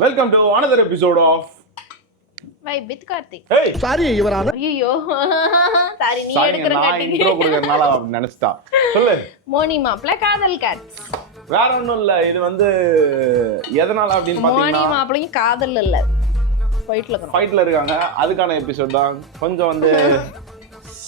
Welcome to another episode of why with Karthik hey sorry யுவரான ஐயோ sorry நீ எடுக்கிற நான் இன்ட்ரோ காட்டிங்க கொடுக்கறனால அப்படி நினைச்சிட்டா. சொல்லு. மோனி மாப்பிள்ள காதல் கேட்ஸ் வேற ஒண்ணும் இல்ல. இது வந்து எதனால அப்படின்னு மோனி பாத்தீங்கன்னா மாப்பிள்ளையும் காதல் இல்ல. போயிட்டு இருக்கிறோம் ஃபைட்ல இருக்காங்க. அதுக்கான எபிசோட் தான். கொஞ்சம் வந்து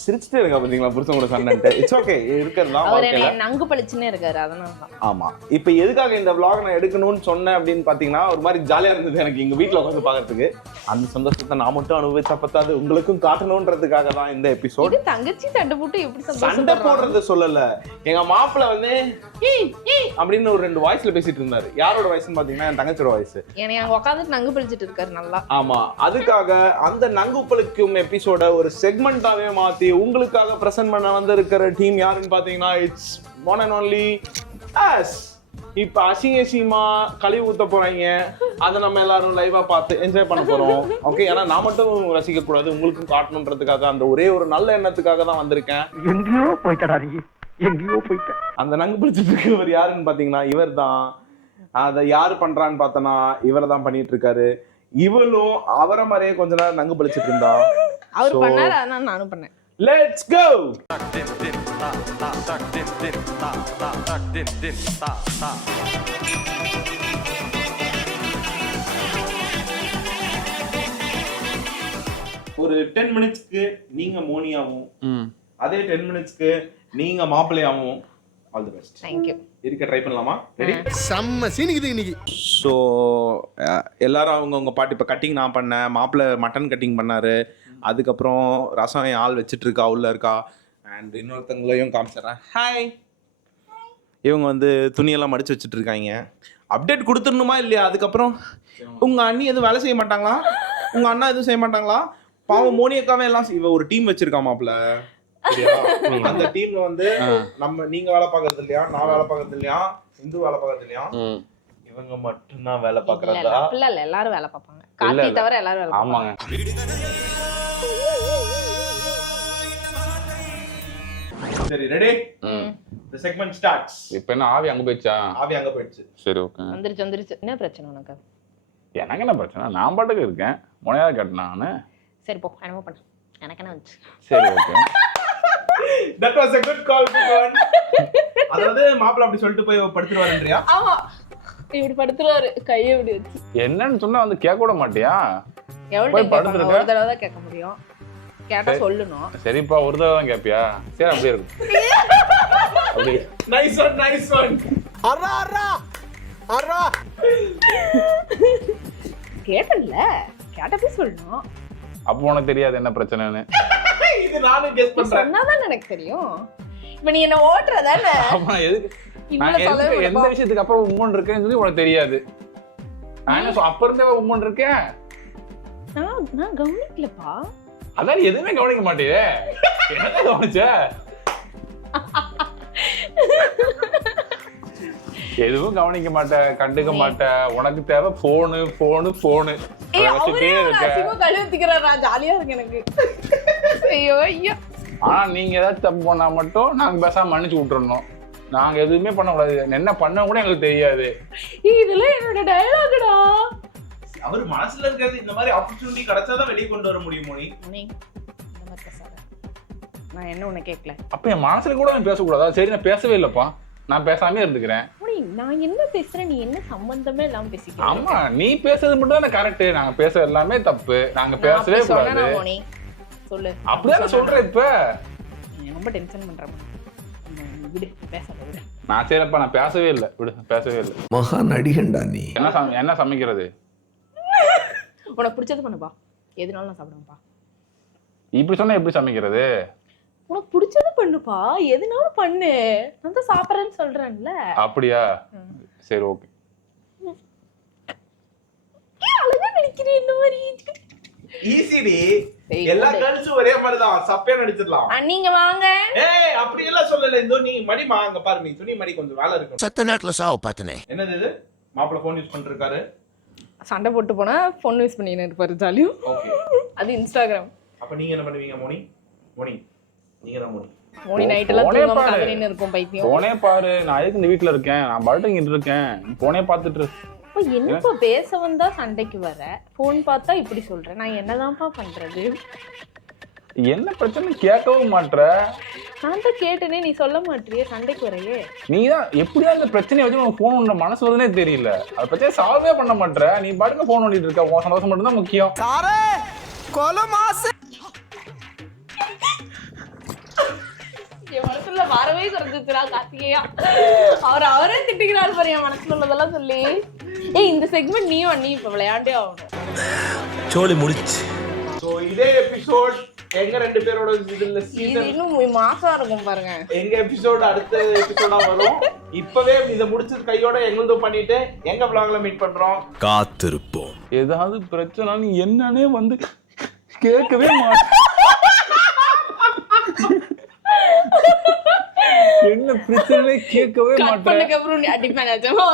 சிரிச்சுட்டே இருக்கா பாத்தீங்களா புருஷன் கூட சண்டைன்ட்டு? இட்ஸ் ஓகே இருக்கிறது தான் அவர் வாழ்க்கையில. என்ன நங்கு பளிச்சுன்னு இருக்காரு அதனால தான் ஆமா. இப்போ எதுக்காக இந்த vlog நான் எடுக்கணும்னு சொன்னேன் அப்படின்னு பாத்தீங்கன்னா ஒரு மாதிரி ஜாலியா இருந்தது எனக்கு எங்க வீட்ல உட்காந்து பார்க்கறதுக்கு அந்த சந்தோஷத்தை நான் மட்டும் அனுபவிச்சா பத்தாது உங்களுக்கும் காட்டணும்ன்றதுக்காக தான் இந்த எபிசோட் இது தங்கச்சி சண்டை போட்டு எப்படி சண்டை சந்தோஷப்படுறாங்க போடுறது சொல்லல. எங்க மாப்பிள்ள வந்து "ஈ, ஈ" அப்படின்னு ஒரு ரெண்டு வாய்ஸ்ல பேசிட்டு இருந்தாரு. யாரோட வாய்ஸ்னு பாத்தீங்கன்னா என் தங்கச்சியோட வாய்ஸ் என்னை அங்க உட்காந்துட்டு நங்கு பளிச்சிட்டு இருக்காரு நல்லா. ஆமா. அதுக்காக அந்த நங்குப்பளுக்கும் எபிசோட ஒரு செக்மெண்டாவே மாத்தி உங்களுக்காக பிரசன்ட் பண்ண வந்திருக்கிற டீம் யாருன்னு பாத்தீங்கன்னா it's one and only us இப்ப அசிங்க அசிங்கமா கழுவி ஊத்த போறாங்க. அதை நம்ம எல்லாரும் லைவா பார்த்து என்ஜாய் பண்ண போறோம். ஓகே ஏன்னா நான் மட்டும் ரசிக்க கூடாது. உங்களுக்கும் காட்டணுன்றதுக்காக அந்த ஒரே ஒரு நல்ல எண்ணத்துக்காக தான் வந்திருக்கேன். எங்கேயோ போயிட்டடா நீ. எங்கேயோ போயிட்ட. அந்த நங்கு பிடிச்சிட்டு இருக்கவர் யாருன்னு பாத்தீங்கன்னா இவர் தான் அதை யாரு பண்றான்னு பார்த்தனா இவர் தான் பண்ணிட்டு இருக்காரு இவளும் அவரை மாதிரியே கொஞ்ச நேரம் நங்கு பிடிச்சிட்டு இருந்தா. அவர் பண்ணாரு அதனால நானும் பண்ணேன். லெட்ஸ் கோ ஒரு டென் மினிட்ஸ்க்கு நீங்க மோனியாவும் அதே டென் மினிட்ஸ்க்கு நீங்க மாப்பிள்ளையாவும் all the best thank you இருக்க ட்ரை பண்ணலாமா? ரெடி செம்ம சீனிக்குது இன்னைக்கு. ஸோ எல்லாரும் அவங்கவுங்க பாட்டு இப்போ கட்டிங் நான் பண்ணேன் மாப்பிள்ளை மட்டன் கட்டிங் பண்ணாரு. அதுக்கப்புறம் ரசம் என் ஆள் வச்சிட்டு இருக்கா உள்ள இருக்கா? அண்ட் இன்னொருத்தங்களையும் காமிச்சிடுறேன். ஹாய் இவங்க வந்து துணியெல்லாம் மடிச்சு வச்சுட்டு இருக்காங்க அப்டேட் கொடுத்துடணுமா இல்லையா? அதுக்கப்புறம் உங்க அண்ணி எதுவும் வேலை செய்ய மாட்டாங்களா? உங்க அண்ணா எதுவும் செய்ய மாட்டாங்களா? பாவம் மோனியக்காவே எல்லாம் இவ ஒரு டீம் வச்சிருக்கா மாப்பிள்ள அந்த டீம்ல வந்து நம்ம நீங்க வேலை பார்க்கறது இல்லையா? நான் வேலை பார்க்கறது இல்லையா? இந்து வேலை பார்க்கறது இல்லையா? இவங்க மட்டும்தான் வேலை இல்ல பார்க்கறதா இல்ல. எல்லாரும் வேலை பார்ப்பாங்க. கார்த்தி. தவிர எல்லாரும் வேலை ஆமாங்க. சரி ரெடி ம். தி செக்மெண்ட் ஸ்டார்ட்ஸ் இப்ப என்ன ஆவி அங்க போயிடுச்சா? ஆவி அங்க போயிடுச்சு. சரி ஓகே. வந்துருச்சு வந்துருச்சு. என்ன பிரச்சனை உனக்கு? எனக்கு என்ன பிரச்சனை? நான் பாட்டுக்கு இருக்கேன். முனையாவது கேட்டேன் நானு சரி போ. என்னமோ பண்ணு. எனக்கு என்ன வந்துச்சு? சரி okay that was a good call good அதாவது மாப்பிள்ள அப்படி சொல்லிட்டு போய் படுத்துருவாருன்றியா ஆமா. இப்படி படுத்துருவாரு கையை இப்படி வச்சு. என்னன்னு சொன்னா வந்து கேட்க கூட மாட்டியா? எவ்வளவு? ஒரு தடவை தான் கேட்க முடியும். கேட்டா சொல்லணும் சரிப்பா ஒரு தடவை தான் கேட்பியா? சரி அப்படியே இருக்கும் அப்படி நைஸ் ஒன் நைஸ் ஒன் அரா அரா அரா கேட்டல கேட்டப்பே சொல்லணும் அப்போ உனக்கு தெரியாது என்ன பிரச்சனைன்னு. இது நானும் கெஸ் பண்றேன். சொன்னாதான் எனக்கு தெரியும். இப்ப நீ என்ன ஓட்டுறதானே? அப்ப நான் எதுக்கு எந்த. விஷயத்துக்கு அப்புறம் உம்மன் இருக்கேன்னு சொல்லி உனக்கு தெரியாது. அப்ப இருந்தே உம்மன் இருக்கேன். நான் நான் கவனிக்கலப்பா. அதான் எதுவுமே கவனிக்க மாட்டியே. என்ன கவனிச்ச? எதுவும் கவனிக்க மாட்ட கண்டுக்க மாட்ட. உனக்கு தேவை போனு போனு போனு ஜாலியா இருக்கு எனக்கு. ஐயோ ஐயோ. ஆனா நீங்க ஏதாவது தப்பு பண்ணா மட்டும் நாங்க பேசாம மன்னிச்சு விட்டுறணும். நாங்க எதுவுமே பண்ணக்கூடாது என்ன பண்ண கூட எங்களுக்கு தெரியாது. இதெல்லாம் என்னோட டயலாகுடா அவர் மனசுல இருக்கிறது இந்த மாதிரி ஆப்பர்ச்சுனிட்டி கிடைச்சாதான் வெளியே கொண்டு வர முடியும் பேசாத. நான் என்ன உன்னை கேட்கல? அப்ப என் மனசுல கூட நான் பேசக்கூடாதா? சரி நான் பேசவே இல்லப்பா. நான் பேசாமே இருந்துக்கிறேன். மணி நான் என்ன பேசுறேன்? நீ என்ன சம்பந்தமே இல்லாம பேசிக்கிறேன் ஆமா நீ பேசுறது மட்டும் தான் கரெக்ட் நாங்க பேசுறது எல்லாமே தப்பு. நாங்க பேசவே கூடாது. சொல்லு. அப்படிதான் சொல்றேன் இப்ப. நீ ரொம்ப டென்ஷன் பண்ற மணி. நீ விடு பேசாத விடு. நான் சரிப்பா நான் பேசவே இல்லை. விடு பேசவே இல்லை. மகா நடிகண்டா நீ. என்ன சம- என்ன சமைக்கிறது? உனக்கு பிடிச்சது பண்ணுப்பா. எதுனாலும் நான் சாப்பிடுவேன்ப்பா. இப்படி சொன்னா எப்படி சமைக்கிறது? உனக்கு பிடிச்சது பண்ணுப்பா. எதுனாலும் பண்ணு. நான் தான் சாப்பிட்றேன்னு சொல்றேன்ல. அப்படியா? சரி ஓகே. அழகா நடிக்கிறேன் இந்த மாதிரி. ஈஸிடி எல்லா. கேர்ள்ஸும் ஒரே மாதிரி தான் சப்பையா நடிச்சிடலாம். ஆ, நீங்க வாங்க. ஏய் அப்படி எல்லாம் சொல்லல. இந்த நீ மடிமா அங்க பாரு நீ துணி மடி கொஞ்சம் வேலை இருக்கும் சத்த நேரத்துல சாவ பார்த்தனே என்னது இது? மாப்பிள்ள போன் யூஸ் பண்ணிட்டு இருக்காரு. சண்டை போட்டு போனா ஃபோன் யூஸ் பண்ணின்னு இருப்பாரு ஜாலியும் ஓகே அது இன்ஸ்டாகிராம் அப்ப நீங்க என்ன பண்ணுவீங்க மோனி? மோனி நீங்க தான் மோனி. மோனி நைட் எல்லாம் தூங்காம. கதறின்னு இருக்கும் பைத்தியம். போனே பாரு. நான் எதுக்கு இந்த வீட்டுல இருக்கேன்? நான் பாட்டுங்கிட்டு இருக்கேன். போனே பார்த்துட்டு இரு. அப்ப என்னப்பா பேச வந்தா சண்டைக்கு வர? ஃபோன் பார்த்தா இப்படி சொல்ற. நான் என்னதான்ப்பா பண்றது? என்ன பிரச்சனை? கேட்கவும் மாட்ற. நான் தான் கேட்டேனே நீ சொல்ல மாட்டியே சண்டைக்கு வரையே நீ தான் எப்படியா இந்த பிரச்சனையை வச்சு உனக்கு ஃபோன் உண்ட மனசு வருதுனே தெரியல. அதை பிரச்சனை சால்வே பண்ண மாட்ற. நீ பாட்டுக்கு ஃபோன் பண்ணிட்டு இருக்க. உன் சந்தோஷம் மட்டும் தான் முக்கியம். சாரே கொலை மாசு. என் மனசுல வரவே குறைஞ்சிச்சுடா கார்த்திகேயா. அவர் அவரே திட்டுகிறாரு பாரு என் மனசுல உள்ளதெல்லாம் சொல்லி. ஏய் இந்த செக்மெண்ட் நீயும் நீ இப்ப விளையாண்டே ஆகணும். சோலி முடிச்சு. ஸோ இதே எபிசோட் எங்க ரெண்டு பேரோட இதுல இது சீசன் இன்னும் மாசம் இருக்கும் பாருங்க. எங்க எபிசோட் அடுத்த எபிசோடா வரும். இப்பவே இதை முடிச்சது கையோட எங்களுதும் பண்ணிட்டு எங்க vlogல மீட் பண்றோம்? காத்திருப்போம். ஏதாவது பிரச்சனை நீ என்னன்னே வந்து கேட்கவே மாட்டேன் என்ன பிரச்சனை கேட்கவே கட் மாட்டேன் அப்புறம் நீ அடிப்பேன் நிஜமா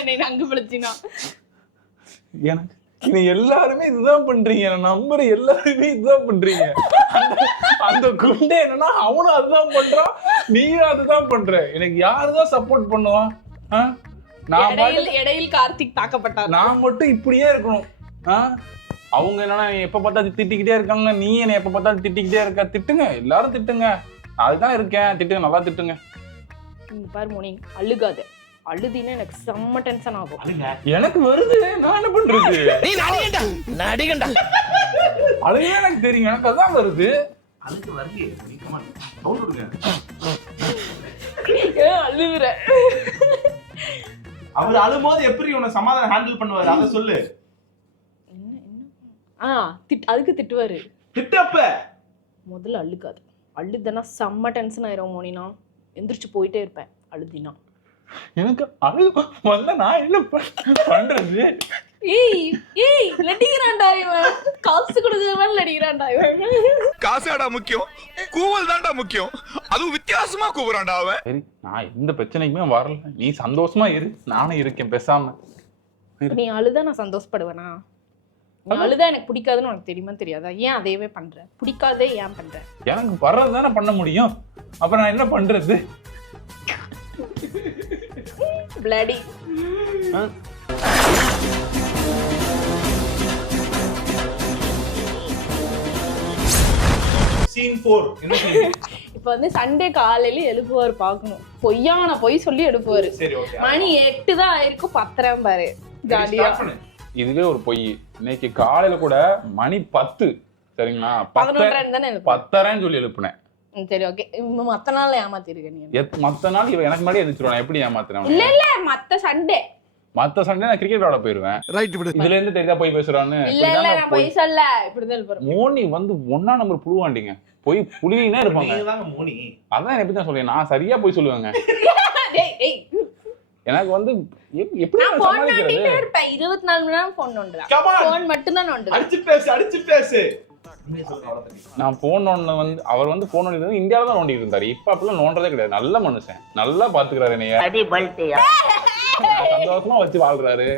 என்னை படுத்தினா எனக்கு நீ எல்லாருமே இதுதான் பண்றீங்க. நான் நம்புற எல்லாருமே இதுதான் பண்றீங்க. அந்த- குண்டே என்னன்னா அவனும் அதுதான் பண்றான் நீயும் அதுதான் பண்ற. எனக்கு யாருதான் சப்போர்ட் பண்ணுவா ஆ? நான் இடையில் கார்த்திக் தாக்கப்பட்டார். நான் மட்டும் இப்படியே இருக்கணும்? அவங்க என்னன்னா எப்ப பார்த்தாலும் திட்டிக்கிட்டே இருக்காங்க நீ என்ன எப்ப பார்த்தாலும் திட்டிக்கிட்டே இருக்க? திட்டுங்க. எல்லாரும் திட்டுங்க. அதுதான் இருக்கேன். திட்டுங்க. நல்லா திட்டுங்க. பாரு மோனி அழுகாத. அழுதினா எனக்கு செம்ம டென்ஷன் ஆகும். எனக்கு வருது. நான் என்ன பண்றது? நீ நடிகண்டா நடிகண்டா அழுகவே எனக்கு தெரியும். எனக்கு அதான் வருது. நீ கமான் சவுண்ட் விடுங்க ஏன் அழுகுற அவர் அழும்போது எப்படி உன்னை சமாதானம் ஹேண்டில் பண்ணுவாரு? அதை சொல்லு. என்ன என்ன? ஆ திட் அதுக்கு திட்டுவாரு. திட்டப்ப. முதல்ல அழுகாது. அழுதனா செம்ம டென்ஷன் ஆயிரும் மோனினா. எந்திரிச்சு போயிட்டே இருப்பேன். அழுதினா. எனக்கு அழுகு வந்தா நான் என்ன பண்- பண்றது? ஏய் ஏய் நடிக்கிறான்டா இவன். காசு கொடுக்கறவன் நடிக்கிறான்டா இவன். காசாடா முக்கியம். கூவல் தான்டா முக்கியம். அதுவும் வித்தியாசமா கூவுறான்டா அவன். சரி நான் எந்த பிரச்சனைக்குமே வரல. நீ சந்தோஷமா இரு. நானும் இருக்கேன் பேசாம. நீ அழுதா நான் சந்தோஷப்படுவேனா? அழுதா எனக்கு பிடிக்காதுன்னு உனக்கு தெரியுமா தெரியாதா? ஏன் அதையவே பண்ற? பிடிக்காதே ஏன் பண்ற? எனக்கு வர்றது தானே பண்ண முடியும். அப்ப நான் என்ன பண்றது? Bloody scene four? இப்ப வந்து சண்டே காலையில எழுப்புவார் பார்க்கணும் பொய்யான பொய் சொல்லி ஓகே மணி எட்டு தான் ஆயிருக்கும் பத்திரம் பாரு ஜாலியா. இதுவே ஒரு பொய். இன்னைக்கு காலையில கூட மணி பத்து. சரிங்களா? பத்தரைன்னு சொல்லி எழுப்புனேன். சரி ஓகே மத்த நாள்ல ஏமாத்திருக்க நீ மத்த நாள் இவன் எனக்கு முன்னாடி எந்திரிச்சிருவான்? எப்படி ஏமாத்துறேன் இல்ல இல்ல மத்த சண்டே மத்த சண்டே நான் கிரிக்கெட் விளையாட போயிருவேன். ரைட் விடு இதுல இருந்து தெரியுதா போய் பேசுறான்னு? இல்ல இல்ல இப்படிதான் நான் போய் சொல்ல இப்படிதான் மோனி வந்து ஒன்னா நம்பர் புழுவாண்டிங்க. போய் புலினே இருப்பாங்க. மோனி. அதான் எப்படி தான் சொல்லுவேன் நான் சரியா போய் சொல்லுவேங்க. டேய் டேய். எனக்கு வந்து எப்- எப்படி நான் போன் நோண்டிட்டே இருப்பேன். இருபத்தி நாலு மணி நேரம் போன் on. போன் மட்டும் தான் நோண்டுவேன். அடிச்சு பேசு அடிச்சு பேசு. நான் போன் நோண்ட வந்து அவர் வந்து போன் நோண்டி இந்தியாவில தான் நோண்டிட்டு இருந்தாரு. இப்ப அப்படிலாம் நோண்டதே கிடையாது. நல்ல மனுஷன். நல்லா பாத்துக்கிறாரு என்னைய. சந்தோஷமா வச்சு வாழ்றாரு.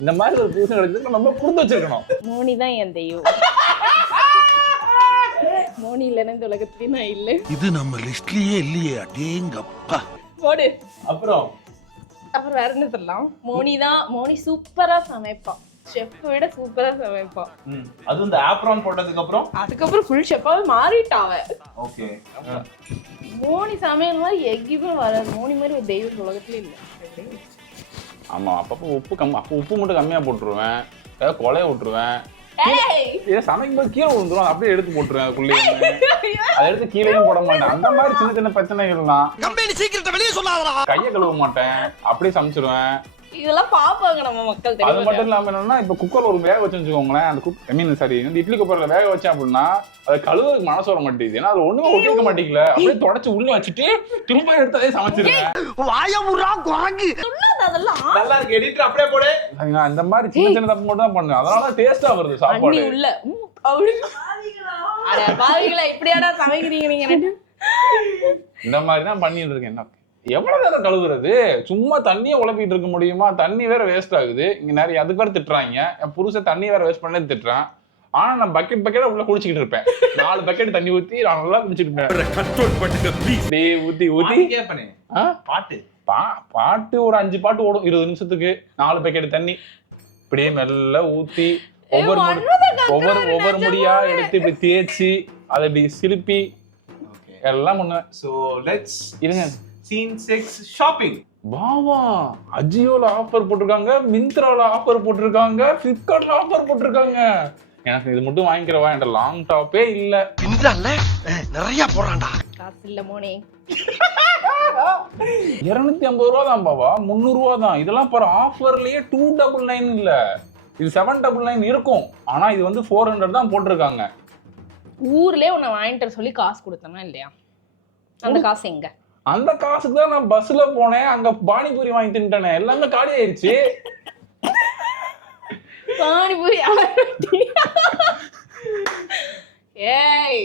இந்த மாதிரி ஒரு புருஷன் கிடைச்சதுக்கு நம்ம கொடுத்து வச்சிருக்கணும். மோனி தான் என் தெய்வம். மோனி இல்லைன்னா இந்த உலகத்துலயே நான் இல்ல. இது நம்ம லிஸ்ட்லயே இல்லையே அடேங்கப்பா. போடு. அப்புறம்? அப்புறம் வேற என்ன சொல்லலாம்? மோனி தான் மோனி சூப்பரா சமைப்பான். ஷெஃப் விட சூப்பரா சமைப்பான். அதுவும் இந்த ஆப்ரான் போட்டதுக்கு அப்புறம்? அதுக்கப்புறம் ஃபுல் ஷெஃபாவே மாறிட்டாவ ஓகே மோனி சமையல் மாதிரி எங்கேயுமே வராது. மோனி மாதிரி ஒரு தெய்வம் உலகத்துல இல்ல. ஆமா அப்பப்போ உப்பு கம் அப்போ உப்பு மட்டும் கம்மியா போட்டுருவேன். ஏதாவது கொலைய விட்டுருவேன். ஏய்! இதை சமைக்கும் போது கீழே விழுந்துரும். அப்படியே எடுத்து போட்டுருவேன் அதுக்குள்ளேயே. அதை எடுத்து கீழேயும் போட மாட்டேன். அந்த மாதிரி சின்ன சின்ன பிரச்சனைகள்லாம் கம்பெனி சீக்கிரத்தை வெளியே சொல்லாதடா. கையை கழுவ மாட்டேன். அப்படியே சமைச்சிருவேன். இதெல்லாம் பாப்பாங்க நம்ம மக்கள் அது மட்டும் இல்லாம என்னன்னா இப்ப குக்கர்ல ஒரு வேக வச்சு வச்சுக்கோங்களேன் அந்த குக் ஐ மீன் சாரி இந்த இட்லி குக்கர்ல வேக வச்சேன் அப்படின்னா அதை கழுவுறதுக்கு மனசு வர மாட்டேங்குது. ஏன்னா அது ஒண்ணுமே ஒட்டிக்க மாட்டேங்கல. அப்படியே தொடச்சு உள்ள வச்சுட்டு திரும்ப எடுத்து அதே சமைச்சிருக்கேன் குரங்கு. அதெல்லாம் நல்லா இருக்கு எடிட்டர் அப்படியே போடு. அந்த மாதிரி சின்ன சின்ன தப்பு மட்டும் தான் பண்ணு அதனால டேஸ்டா வருது சாப்பாடு. உள்ள. அப்படி. அட பாவிகளா இப்படியாடா சமைக்கிறீங்க நீங்க? இந்த மாதிரி தான் பண்ணிட்டு இருக்கேன் என்ன? எவ்வளவு நேரம் கழுவுறது? சும்மா தண்ணியே உழப்பிட்டு இருக்க முடியுமா? தண்ணி வேற வேஸ்ட் ஆகுது. இங்க நிறைய அதுக்கு வேற திட்டுறாங்க. என் புருஷன் தண்ணி வேற வேஸ்ட் பண்ணி திட்டுறான். ஆனா நான் பக்கெட் பக்கெட்டா உள்ள குடிச்சிக்கிட்டு இருப்பேன். நாலு பக்கெட் தண்ணி ஊத்தி நான் நல்லா குடிச்சிட்டு இருப்பேன். ஊத்தி ஊத்தி. ஆ? பாட்டு. பா பாட்டு ஒரு அஞ்சு பாட்டு ஓடும். இருபது நிமிஷத்துக்கு. நாலு பேக்கெட் தண்ணி. இப்படியே மெல்ல ஊத்தி ஒவ்வொரு ஒவ்வொரு ஒவ்வொரு முடியா எடுத்து இப்படி தேய்ச்சி அதை இப்படி சிலுப்பி எல்லாம் பண்ணுவேன். ஸோ லெட்ஸ் இருங்க. சீன் சிக்ஸ் ஷாப்பிங் வாவா அஜியோல ஆஃபர் போட்டிருக்காங்க மிந்த்ரால ஆஃபர் போட்டிருக்காங்க ஃபிளிப்கார்ட்ல ஆஃபர் போட்டிருக்காங்க. எனக்கு இது மட்டும் வாங்கிக்கிறவா என்கிட்ட லாங் டாப்பே இல்ல. பின்றான்ல நிறைய போறான்டா காசு இல்ல மோனே. இருநூத்தி ஐம்பது ரூபா தான் பாவா முந்நூறு ரூபா தான். இதெல்லாம் பாரு ஆஃபர்லயே டூ டபுள் நைன் இல்ல. இது செவன் டபுள் நைன் இருக்கும். ஆனா இது வந்து ஃபோர் ஹண்ட்ரட் தான் போட்டிருக்காங்க. ஊர்லயே உன்னை வாங்கிட்டு வர சொல்லி காசு கொடுத்தனா இல்லையா? அந்த காசு எங்க? அந்த காசுக்கு தான் நான் பஸ்ல போனேன். அங்க பானிபூரி வாங்கி தின்ட்டேனே எல்லாமே காலி ஆயிடுச்சு பானிபூரி ஏய்.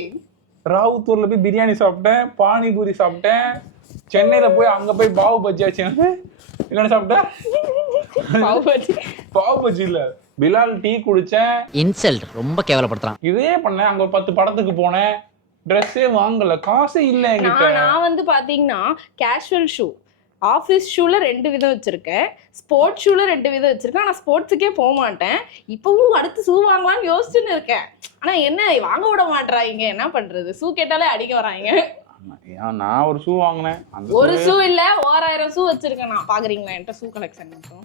ராவுத்தூர்ல போய் பிரியாணி சாப்பிட்டேன். பானிபூரி சாப்பிட்டேன். சென்னையில போய் அங்க போய் பாவு பஜ்ஜி ஆச்சு. என்ன சாப்பிட்டேன் பாவு பஜ்ஜி. பாவு பஜ்ஜி இல்ல. பிலால் டீ குடிச்சேன். இன்சல்ட் ரொம்ப கேவலப்படுத்துறான். இதே பண்ணேன். அங்க ஒரு பத்து படத்துக்கு போனேன். ட்ரெஸ்ஸே வாங்கல. காசே இல்ல என்கிட்ட. நான் வந்து பாத்தீங்கன்னா கேஷுவல் ஷூ ஆஃபீஸ் ஷூல ரெண்டு விதம் வச்சிருக்கேன். ஸ்போர்ட்ஸ் ஷூல ரெண்டு விதம் வச்சிருக்கேன். ஆனா ஸ்போர்ட்ஸுக்கே போக மாட்டேன். இப்பவும் அடுத்து ஷூ வாங்கலாம்னு யோசிச்சுன்னு இருக்கேன். ஆனா என்ன? வாங்க விட மாட்றாங்க. என்ன பண்றது? ஷூ கேட்டாலே அடிக்க வராங்க. நான் ஒரு ஷூ வாங்கினேன். ஒரு ஷூ இல்ல ஓராயிரம் ஷூ வச்சிருக்கேன் நான். பாக்குறீங்களா? என்கிட்ட ஷூ கலெக்ஷன் மட்டும்.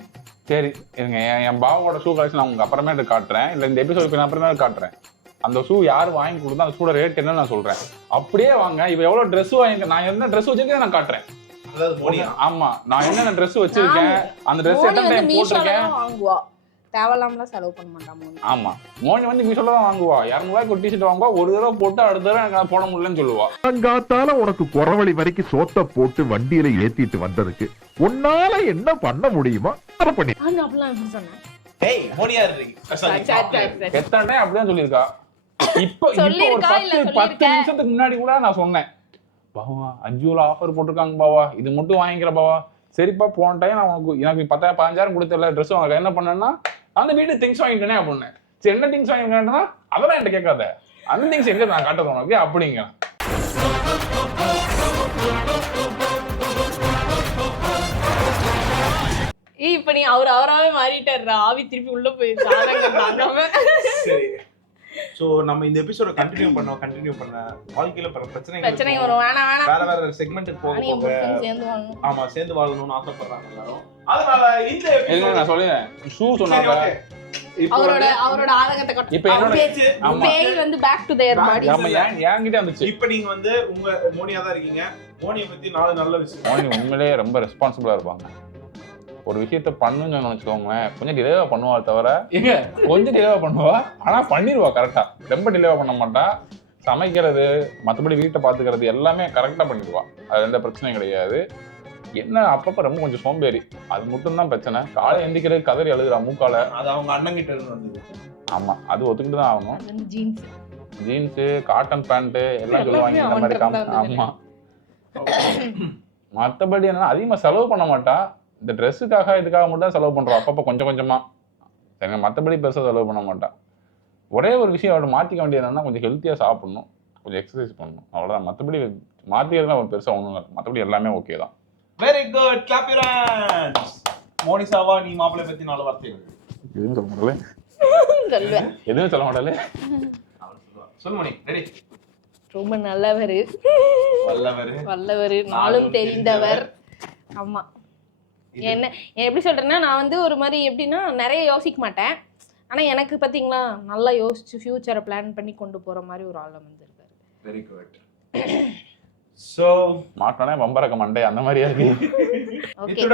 சரி இருங்க. என் என் பாவோட ஷூ கலெக்ஷன் நான் உங்களுக்கு அப்புறமேட்டு காட்டுறேன். இல்ல இந்த எபிசோட் நான் அப்புறமேட்டு காட்டுறேன். அந்த ஷூ யார் வாங்கி கொடுத்தா அந்த ஷூட ரேட் என்ன நான் சொல்றேன். அப்படியே வாங்க. இவ எவ்வளவு Dress வாங்கி நான் என்ன Dress வச்சிருக்கேன் நான் காட்டுறேன். ஆமா. நான் என்னென்ன Dress வச்சிருக்கேன்? அந்த எத்தனை டைம் போட்டிருக்கேன்? தான் வாங்குவா. தேவையில்லாமலாம் செலவு பண்ண மாட்டான் மோனி. ஆமா. மோனி வந்து மீஷோல தான் வாங்குவா. இரநூறுவாய்க்கு ஒரு டிஷர்ட் வாங்குவா. ஒரு தடவை போட்டு அடுத்த தடவை எனக்கு போட முடியலன்னு சொல்லுவா. காத்தால உனக்கு குறவழி வரைக்கும் சோத்த போட்டு வண்டியில ஏத்திட்டு வந்ததுக்கு உன்னால என்ன பண்ண முடியுமோ? பண்ணி அப்படிலாம் சொன்னேன். எத்தனை டைம் அப்படிதான் சொல்லியிருக்கா. இப்போ இப்போ ஒரு பத்து பத்து? நிமிஷத்துக்கு முன்னாடி கூட நான் சொன்னேன். பாவா அஜியோல ஆஃபர் போட்டிருக்காங்க பாவா. இது மட்டும் வாங்கிக்கிற பாவா. சரிப்பா போன டைம் நான் உனக்கு எனக்கு பத்தாயிரம் பதினஞ்சாயிரம் கொடுத்தல ட்ரெஸ் உனக்கு. என்ன பண்ணேன்னா அந்த வீட்டு திங்ஸ் வாங்கிட்டேனே அப்படின்னு. சரி என்ன திங்ஸ் வாங்கிட்டேன்னா அதெல்லாம் என்கிட்ட கேட்காத. அந்த திங்ஸ் எங்க நான் காட்டுறேன் உனக்கு அப்படிங்க. இப்ப நீ அவர் அவராவே மாறிட்டாருடா. ஆவி திருப்பி உள்ள போயிருச்சு. ஸோ நம்ம இந்த எபிசோட கண்டினியூ பண்ணோம் கண்டினியூ பண்ண. வாழ்க்கையில பல பிரச்சனைகள் பிரச்சனை இருக்கும். வரும். வேணாம் வேணாம். வேற வேற செக்மெண்ட்டுக்கு போக நீங்க போக. சேர்ந்து வாங்கணும் ஆமா சேர்ந்து வாழணும்னு ஆசைப்படுறாங்க எல்லாரும். அதனால இந்த episode- நான் சொல்லுறேன் ஷூ சொன்னாங்க. அவரோட அவரோட ஆதங்கத்தை கொட்ட- இப்ப வந்து பேக் டு தேர் பாடி ஆமா ஏன் என்கிட்ட வந்துச்சு? இப்ப நீங்க வந்து உங்க மோனியா தான் இருக்கீங்க. மோனியை பத்தி நாலு நல்ல விஷயம். மோனி உண்மையிலேயே ரொம்ப ரெஸ்பான்சிபிளா இருப்பாங்க. ஒரு விஷயத்த பண்ணுன்னு நினைச்சுக்கோங்களேன் கொஞ்சம் டிலேவா பண்ணுவா தவிர எங்க கொஞ்சம் டிலேவா பண்ணுவா ஆனா பண்ணிடுவா கரெக்டா ரொம்ப டிலேவா பண்ண மாட்டா. சமைக்கிறது மற்றபடி வீட்டை பாத்துக்கிறது எல்லாமே கரெக்டா பண்ணிடுவா. அது எந்த பிரச்சனையும் கிடையாது. என்ன அப்பப்ப ரொம்ப கொஞ்சம் சோம்பேறி. அது மட்டும் தான் பிரச்சனை. காலை எந்திக்கிறது கதறி அழுகுறா மூக்கால. அது அவங்க அண்ணன் கிட்ட இருந்து வந்தது. ஆமா அது ஒத்துக்கிட்டு தான் ஆகணும். ஜீன்ஸ் ஜீன்ஸு காட்டன் பேண்ட் எல்லாம் சொல்லுவாங்க இந்த மாதிரி காம அவன்கிட்ட ஆமா மத்தபடி என்னன்னா அதிகமா செலவு பண்ண மாட்டா. இந்த ட்ரெஸ்ஸுக்காக இதுக்காக மட்டும் தான் செலவு பண்றோம். அப்பப்போ கொஞ்சம் கொஞ்சமா. சரிங்க மத்தபடி பெருசா செலவு பண்ண மாட்டா ஒரே ஒரு விஷயம் அவட மாத்திக்க வேண்டியது என்னன்னா கொஞ்சம் ஹெல்த்தியா சாப்பிடணும். கொஞ்சம் எக்ஸசைஸ் பண்ணணும். அவ்வளவுதான். மத்தபடி மாத்திக்கிறதுலாம் ஒரு பெருசா ஒண்ணும் இல்லை. மத்தபடி எல்லாமே ஓகே தான். Very good clap your hands மோனிசாவா நீ மாப்பிள்ளை பத்தி நாலு வார்த்தைகள். எதுவும் சொல்ல மாட்டல எதுவும் சொல்ல மாட்டல அவன். சொல்லு மணி ரெடி ரொம்ப நல்லவர். வல்லவர். வல்லவர். நாளும் தெரிந்தவர். ஆமா. என்ன எப்படி சொல்றேன்னா நான் வந்து ஒரு மாதிரி எப்படின்னா நிறைய யோசிக்க மாட்டேன். ஆனா எனக்கு பாத்தீங்களா நல்லா யோசிச்சு ஃபியூச்சரை பிளான் பண்ணி கொண்டு போற மாதிரி ஒரு ஆள் வந்திருக்காரு வெரி குட் சோ மாட்டோனே பம்பரக்க மண்டை அந்த மாதிரியா இருக்கு ஓகே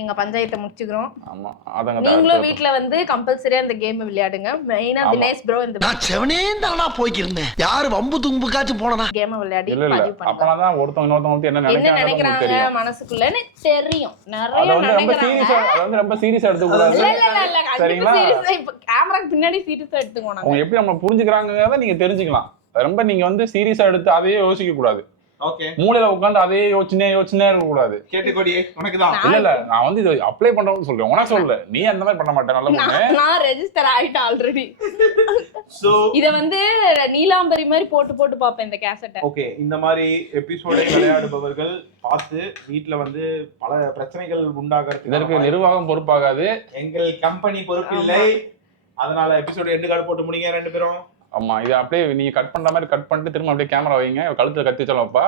எங்க பஞ்சாயத்தை முடிச்சுக்கிறோம். ஆமா அதங்க நீங்களும் வீட்ல வந்து கம்பல்சரியா இந்த கேம் விளையாடுங்க. மெயினா. தினேஷ் ப்ரோ இந்த நான் செவனே தானா போய்க்கிருந்தேன். யாரு வம்பு தும்புக்காச்சும் போனனா? கேமை விளையாடி இல்ல இல்ல. அப்பனாதான் ஒருத்தவங்க இன்னொருத்தவங்க வந்து என்ன நினைக்கிறாங்க மனசுக்குள்ளன்னு தெரியும். அத நிறைய வந்து ரொம்ப நினைக்கிறாங்க. அத வந்து ரொம்ப சீரியஸா எடுத்துக்க கூடாது இல்ல இல்ல இல்ல சரிங்களா? சீரியஸா இப்ப கேமராக்கு பின்னாடி சீரியஸா எடுத்துக்கோ நாங்க. அவங்க எப்படி நம்ம புரிஞ்சுக்கிறாங்கிறத நீங்க தெரிஞ்சுக்கலாம். ரொம்ப நீங்க வந்து சீரியஸா எடுத்து அதையே யோசிக்க கூடாது ஓகே மூலையில உட்காந்து அதே யோசனையே யோசனையே இருக்க கூடாது கேட்டுக்கோடி உனக்கு தான் இல்ல இல்ல நான் வந்து இது அப்ளை பண்றேன்னு சொல்றேன் உனக்கு சொல்லல. நீ அந்த மாதிரி பண்ண மாட்டேன் நல்ல பொண்ணு. நான் ரெஜிஸ்டர் ஆயிட்டேன் ஆல்ரெடி ஸோ இத வந்து நீலாம்பரி மாதிரி போட்டு போட்டு பாப்பேன் இந்த கேசட்டை ஓகே இந்த மாதிரி எபிசோடை விளையாடுபவர்கள் பார்த்து வீட்ல வந்து பல பிரச்சனைகள் இதற்கு உண்டாகிறது நிர்வாகம் பொறுப்பாகாது. எங்கள் கம்பெனி பொறுப்பில்லை. அதனால எபிசோடு எண்டு கார்டு போட்டு முடிங்க ரெண்டு பேரும். ஆமா இது அப்படியே நீங்க கட் பண்ற மாதிரி கட் பண்ணிட்டு திரும்ப அப்படியே கேமரா வைங்க கழுத்துல கத்தி வச்சாலும்ப்பா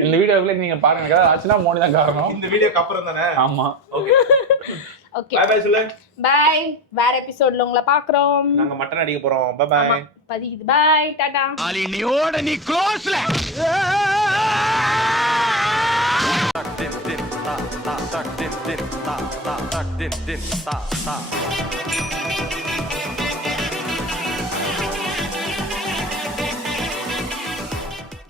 இந்த வீடியோக்குள்ள நீங்க பாருங்க ஏதாவது ஆச்சுன்னா மோனி தான் காரணம் இந்த வீடியோக்கு அப்புறம் தானே ஆமா ஓகே ஓகே பை பை சொல்லு பை வேற எபிசோட்ல உங்களை பாக்குறோம் நாங்க மட்டன் அடிக்க போறோம் பை பை பதிக்குது பை டாடா அலினியோட நீ க்ளோஸ்ல ta ta ta ta